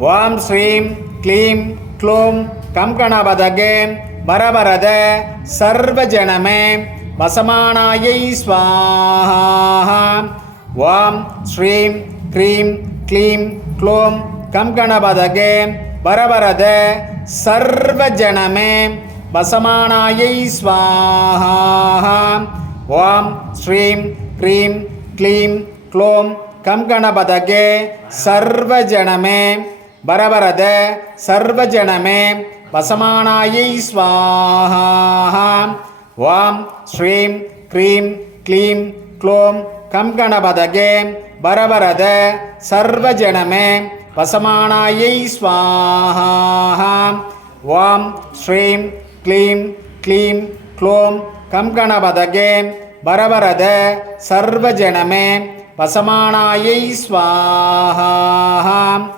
ஓம் ஸ்ரீம் க்ளீம் க்ளூம் கம் கணபதகே வரவரத சர்வஜனமே வசமானாயை ஸ்வாஹா. ஓம் ஸ்ரீம் க்ரீம் க்ளீம் க்ளூம் கம் கணபதகே வரவரத சர்வஜனமே வசமானாயை ஸ்வாஹா. ஓம் ஸ்ரீம் க்ரீம் க்ளீம் க்ளூம் கம் கணபதகே சர்வஜனமே வரவரத சர்வஜனமே வசமானாயை ஸ்வாஹா. ஓம் ஸ்ரீம் க்ரீம் க்ளீம் க்ளூம் கம் கணபதகே வரவரத சர்வஜனமே வசமானாயை ஸ்வாஹா. ஓம் ஸ்ரீம் க்ளீம் க்ளீம் க்ளூம் கம் கணபதகே வரவரத சர்வஜனமே வசமானாயை ஸ்வாஹா.